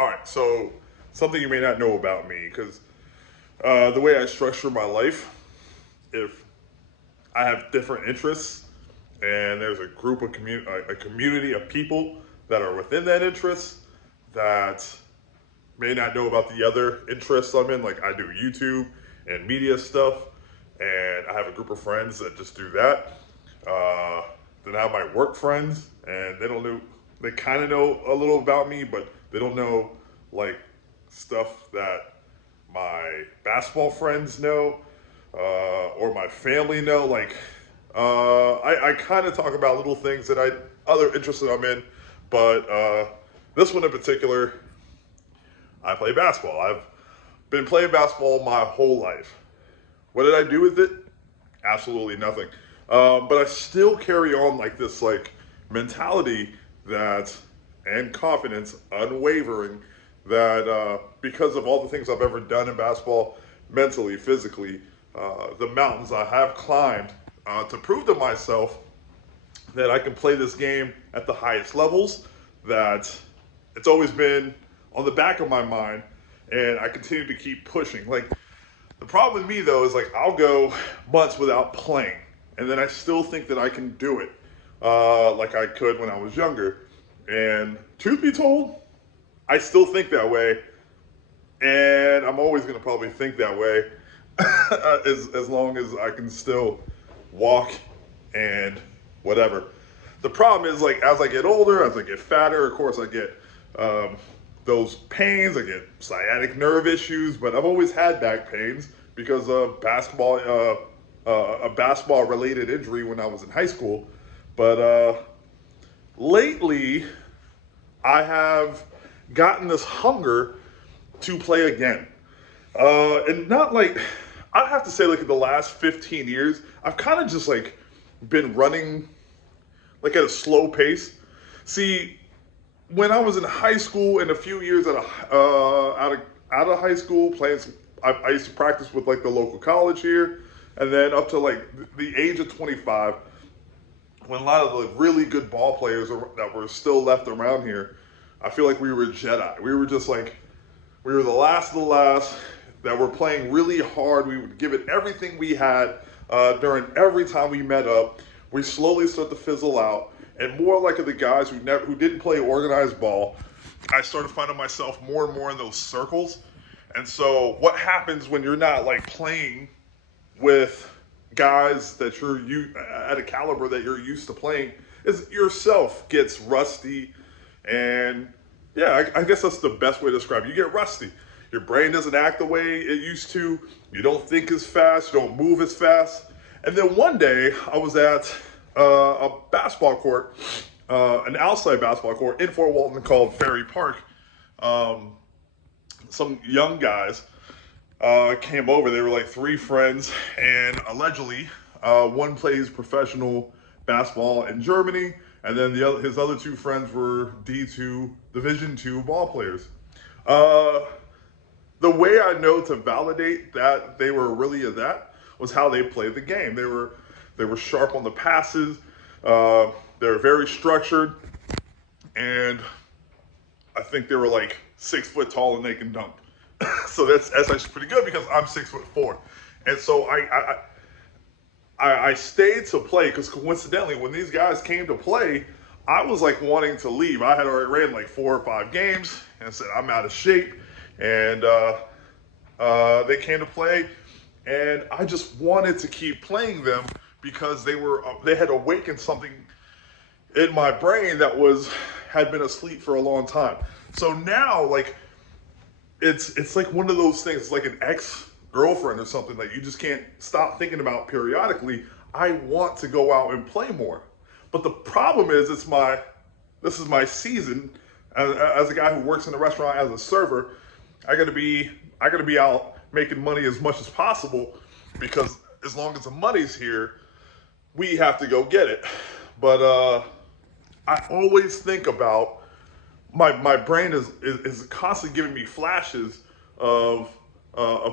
All right, so something you may not know about me, because the way I structure my life, if I have different interests, and there's a group of a community of people that are within that interest that may not know about the other interests I'm in. Like I do YouTube and media stuff, and I have a group of friends that just do that. Uh, then I have my work friends, and they don't know. They kind of know a little about me, but they don't know like stuff that my basketball friends know or my family know. Like I kind of talk about little things that other interests that I'm in, but this one in particular, I play basketball. I've been playing basketball my whole life. What did I do with it? Absolutely nothing. But I still carry on like this like mentality that and confidence, unwavering, that because of all the things I've ever done in basketball, mentally, physically, the mountains I have climbed to prove to myself that I can play this game at the highest levels, that it's always been on the back of my mind, and I continue to keep pushing. Like, the problem with me, though, is like I'll go months without playing, and then I still think that I can do it like I could when I was younger. And truth be told, I still think that way, and I'm always going to probably think that way as long as I can still walk and whatever. The problem is, like, as I get older, as I get fatter, of course I get those pains, I get sciatic nerve issues, but I've always had back pains because of basketball, a basketball related injury when I was in high school. But lately, I have gotten this hunger to play again. And not like, I'd have to say like in the last 15 years, I've kind of just like been running like at a slow pace. See, when I was in high school and a few years out of high school playing, I used to practice with like the local college here, and then up to like the age of 25, when a lot of the really good ball players that were still left around here, I feel like we were Jedi. We were just like, we were the last of the last that were playing really hard. We would give it everything we had during every time we met up. We slowly started to fizzle out, and more like the guys who didn't play organized ball, I started finding myself more and more in those circles. And so what happens when you're not like playing with guys that at a caliber that you're used to playing is yourself gets rusty. And yeah, I guess that's the best way to describe it. You get rusty. Your brain doesn't act the way it used to. You don't think as fast. You don't move as fast. And then one day I was at a basketball court, an outside basketball court in Fort Walton called Ferry Park. Some young guys came over. They were like three friends, and allegedly one plays professional basketball in Germany, and then his other two friends were D2 Division II ball players. The way I know to validate that they were really at that was how they played the game. They were sharp on the passes. They were very structured, and I think they were like 6 foot tall and they can dunk. So that's actually pretty good because I'm 6'4", and so I stayed to play because coincidentally when these guys came to play, I was like wanting to leave. I had already ran like 4 or 5 games and said I'm out of shape, and they came to play, and I just wanted to keep playing them because they had awakened something in my brain that had been asleep for a long time. So now, like, it's like one of those things. It's like an ex-girlfriend or something that you just can't stop thinking about periodically. I want to go out and play more, but the problem is this is my season as a guy who works in a restaurant as a server. I gotta be out making money as much as possible, because as long as the money's here, we have to go get it. But I always think about my brain is constantly giving me flashes of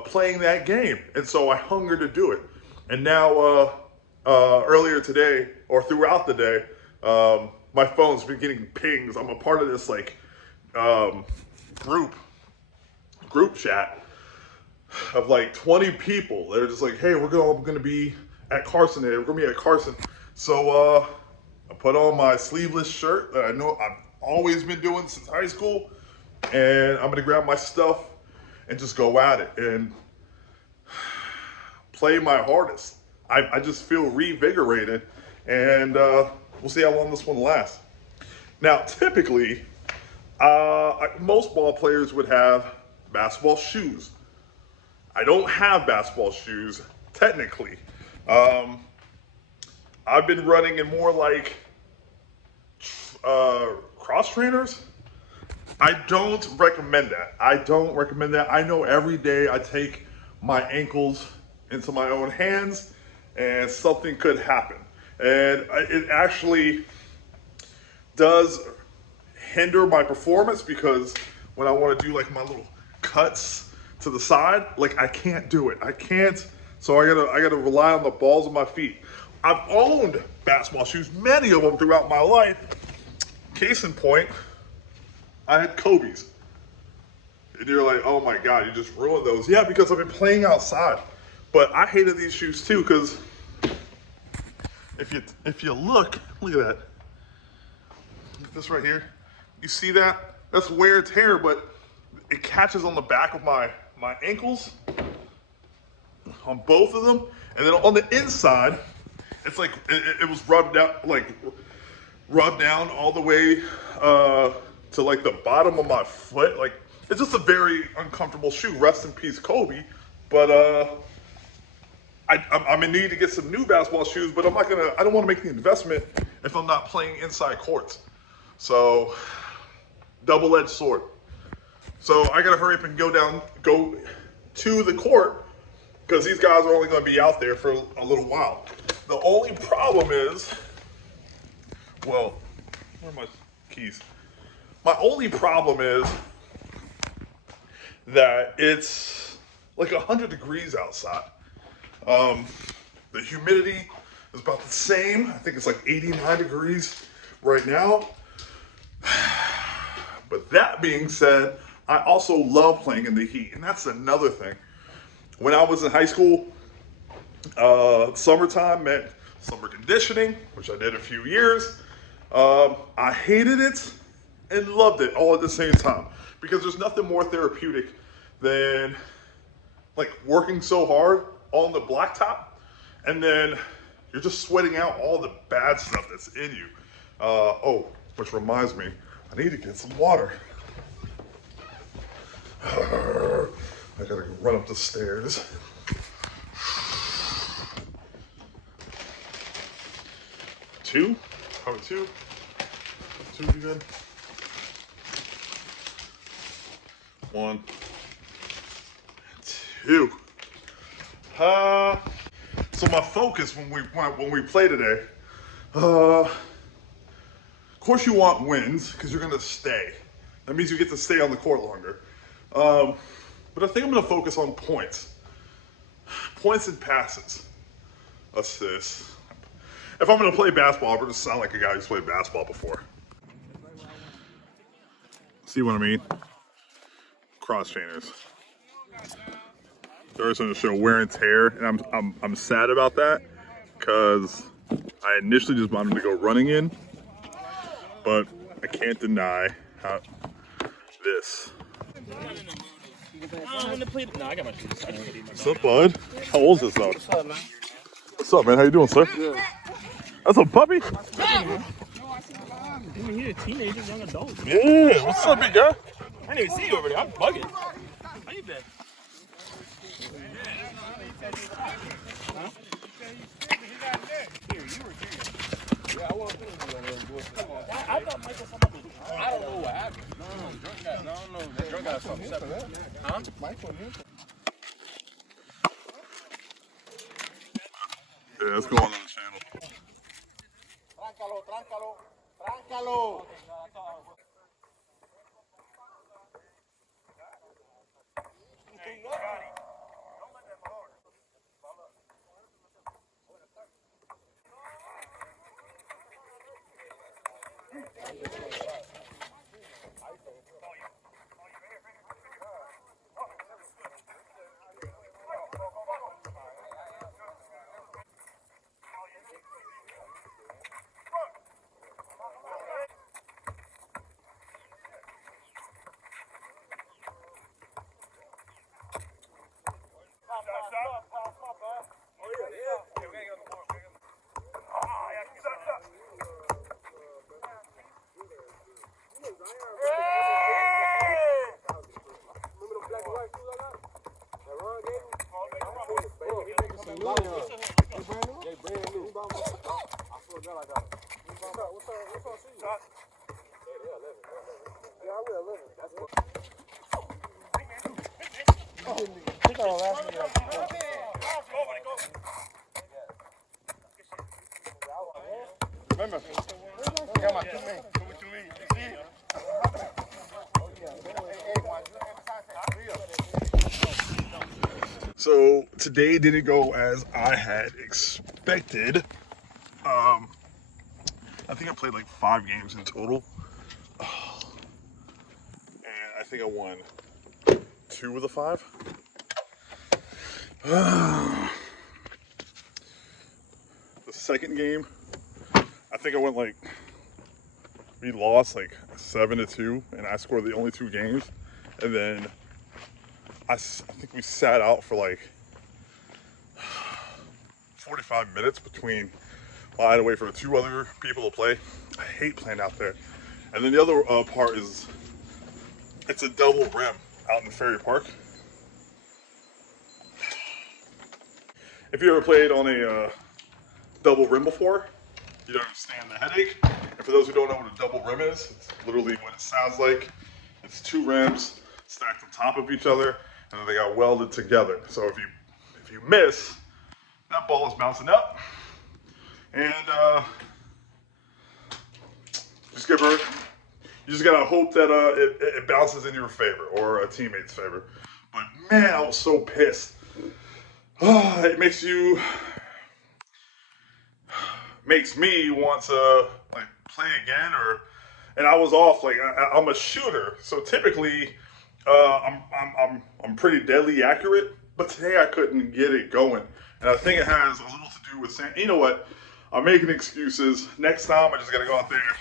playing that game, and so I hunger to do it. And now earlier today or throughout the day, my phone's been getting pings. I'm a part of this like group chat of like 20 people. They're just like, hey, we're gonna be at Carson today. We're gonna be at Carson. So I put on my sleeveless shirt that I know I've always been doing since high school, and I'm gonna grab my stuff and just go at it and play my hardest. I just feel revigorated, and we'll see how long this one lasts. Now, typically, most ball players would have basketball shoes. I don't have basketball shoes, technically. I've been running in more like cross trainers. I don't recommend that. I know every day I take my ankles into my own hands and something could happen. And it actually does hinder my performance, because when I want to do like my little cuts to the side, like I can't do it. I can't. So I gotta rely on the balls of my feet. I've owned basketball shoes, many of them throughout my life. Case in point, I had Kobe's. And you're like, oh my God, you just ruined those. Yeah, because I've been playing outside. But I hated these shoes too, because if you look at that. Look at this right here. You see that? That's wear and tear, but it catches on the back of my ankles, on both of them. And then on the inside, it's like, it was rubbed down all the way to like the bottom of my foot. Like, it's just a very uncomfortable shoe. Rest in peace, Kobe. But I'm in need to get some new basketball shoes, but I don't want to make the investment if I'm not playing inside courts. So, double-edged sword. So I gotta hurry up and go to the court, because these guys are only gonna be out there for a little while. The only problem is, well, where are my keys? My only problem is that it's like 100 degrees outside. The humidity is about the same. I think it's like 89 degrees right now. But that being said, I also love playing in the heat, and that's another thing. When I was in high school, summertime meant summer conditioning, which I did a few years. I hated it and loved it all at the same time, because there's nothing more therapeutic than like working so hard on the blacktop, and then you're just sweating out all the bad stuff that's in you. Oh, which reminds me, I need to get some water. I gotta run up the stairs. Two? Probably two. Two would be good. One. Two. So my focus when we play today, of course you want wins, because you're gonna stay. That means you get to stay on the court longer. But I think I'm gonna focus on points. Points and passes. Assists. If I'm gonna play basketball, I'm gonna sound like a guy who's played basketball before. See what I mean? Cross trainers. They're going to show wear and tear, and I'm sad about that, because I initially just wanted to go running in, but I can't deny how this. What's up, bud? How old is this dog? What's up, man? What's up, man? How you doing, sir? Good. That's a puppy? I mean, he's a teenager, young adult. Yeah. What's up, big guy? I didn't even see you over there. I'm bugging. How you been? Huh? Here, you were here. Yeah, I want to come on. I thought Michael somebody. I don't know what happened. No, drunk got, no, no, that drunk got something separate. Huh? Michael, Yeah, let's go on the channel. Tráncalo. Remember, come on, come in. Come with me. You see? So today didn't go as I had expected. I think I played like 5 games in total. And I think I won 2 of the 5. The second game, I think I went like, we lost like 7-2, and I scored the only 2 games. And then I think we sat out for like 45 minutes between, well, I had to wait for 2 other people to play. I hate playing out there. And then the other part is, it's a double rim out in Ferry Park. If you ever played on a double rim before, you don't understand the headache. And for those who don't know what a double rim is, it's literally what it sounds like. It's 2 rims stacked on top of each other, and then they got welded together. So if you miss, that ball is bouncing up, and you just gotta hope that it bounces in your favor or a teammate's favor. But man, I was so pissed. It makes me want to like play again, and I was off. Like I'm a shooter, so typically I'm pretty deadly accurate. But today I couldn't get it going, and I think it has a little to do with saying, you know what, I'm making excuses. Next time I just gotta go out there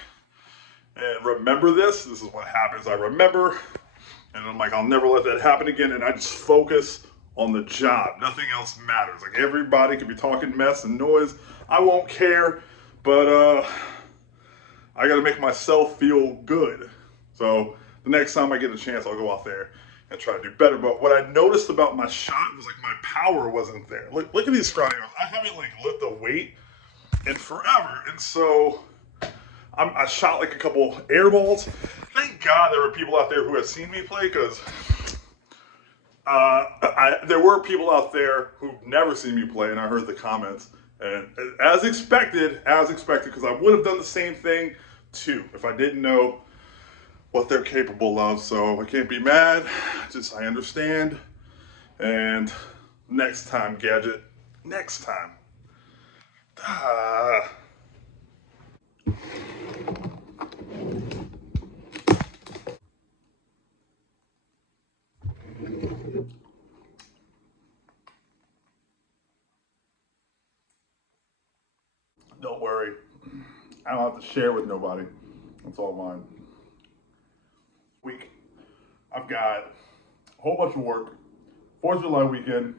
and remember this. This is what happens. I remember, and I'm like, I'll never let that happen again. And I just focus on the job. Nothing else matters. Like everybody could be talking mess and noise. I won't care, but I got to make myself feel good. So the next time I get a chance, I'll go out there and try to do better. But what I noticed about my shot was like my power wasn't there. Look at these scrawny arms. I haven't like lift a weight in forever, and so I shot like a couple air balls. Thank God there were people out there who had seen me play, because there were people out there who've never seen me play, and I heard the comments. And as expected, because I would have done the same thing too if I didn't know what they're capable of. So I can't be mad. I understand. And next time, Gadget. Next time. Don't worry. I don't have to share with nobody. It's all mine. Week. I've got a whole bunch of work. 4th of July weekend.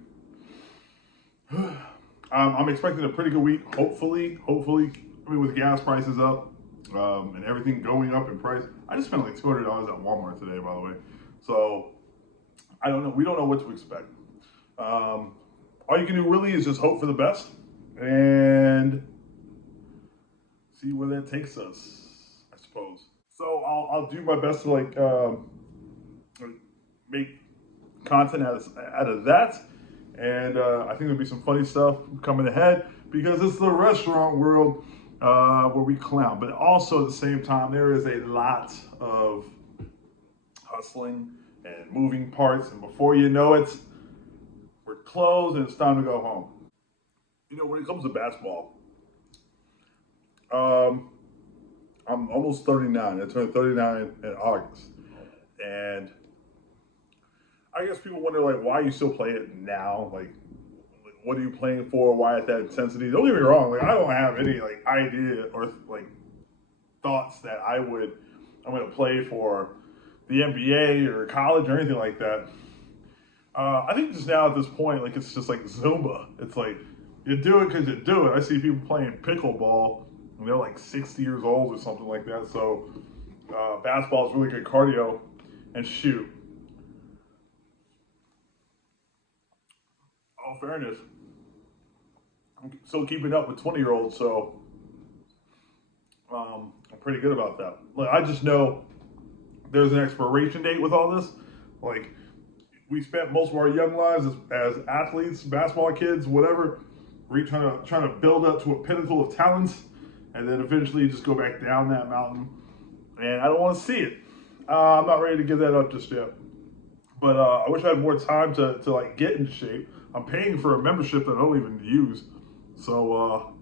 I'm expecting a pretty good week. Hopefully. I mean, with gas prices up and everything going up in price. I just spent like $200 at Walmart today, by the way. So I don't know. We don't know what to expect. All you can do really is just hope for the best and see where that takes us, I suppose. So I'll do my best to like make content out of that, and I think there'll be some funny stuff coming ahead, because it's the restaurant world where we clown, but also at the same time there is a lot of hustling and moving parts, and before you know it, we're closed and it's time to go home. You know, when it comes to basketball, I'm almost 39. I turned 39 in August, and I guess people wonder, like, why you still play it now? Like, what are you playing for? Why at that intensity? Don't get me wrong. Like, I don't have any like idea or like thoughts that I'm going to play for the NBA or college or anything like that. I think just now at this point, like it's just like Zumba. It's like you do it because you do it. I see people playing pickleball and they're like 60 years old or something like that. So basketball is really good cardio. And shoot, all fairness, I'm still keeping up with 20-year-olds, so I'm pretty good about that. Like I just know there's an expiration date with all this. Like we spent most of our young lives as athletes, basketball kids, whatever, we're trying to build up to a pinnacle of talents, and then eventually just go back down that mountain. And I don't want to see it. I'm not ready to give that up just yet. But I wish I had more time to like get into shape. I'm paying for a membership that I don't even use, so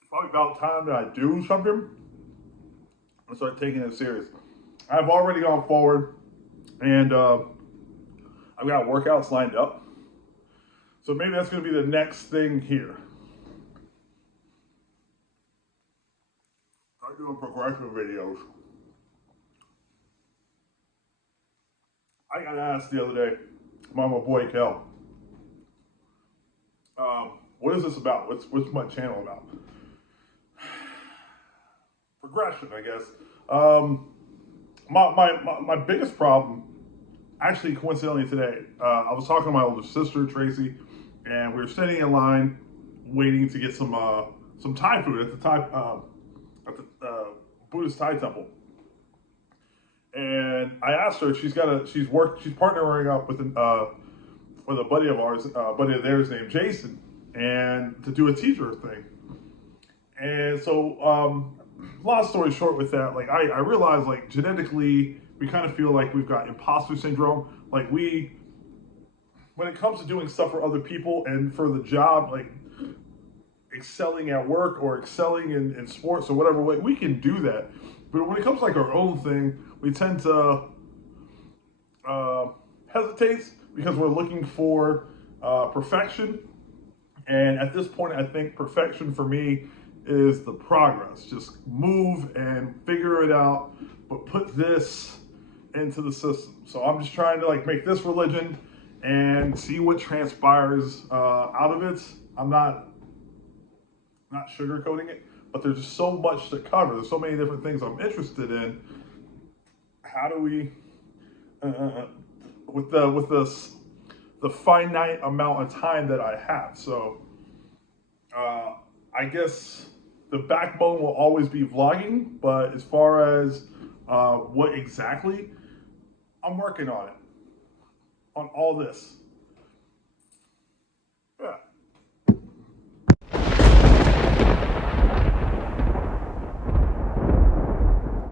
it's probably about time that I do something and start taking it serious. I've already gone forward, and I've got workouts lined up. So maybe that's going to be the next thing here. Start doing progression videos. I got asked the other day by my boy Kel, what is this about? What's my channel about? Progression, I guess. My biggest problem, actually coincidentally today, I was talking to my older sister Tracy, and we were sitting in line waiting to get some Thai food at the Buddhist Thai temple. And I asked her, she's partnering up with a buddy of theirs named Jason, and to do a teacher thing. And so, long story short with that, like I realized like genetically, we kind of feel like we've got imposter syndrome. Like when it comes to doing stuff for other people and for the job, like excelling at work or excelling in sports or whatever way, we can do that. But when it comes to like our own thing, we tend to hesitate because we're looking for perfection. And at this point, I think perfection for me is the progress. Just move and figure it out, but put this into the system. So I'm just trying to like make this religion and see what transpires out of it. I'm not sugarcoating it, but there's just so much to cover. There's so many different things I'm interested in. How do we, with the finite amount of time that I have? So I guess the backbone will always be vlogging, but as far as what exactly, I'm working on it, on all this.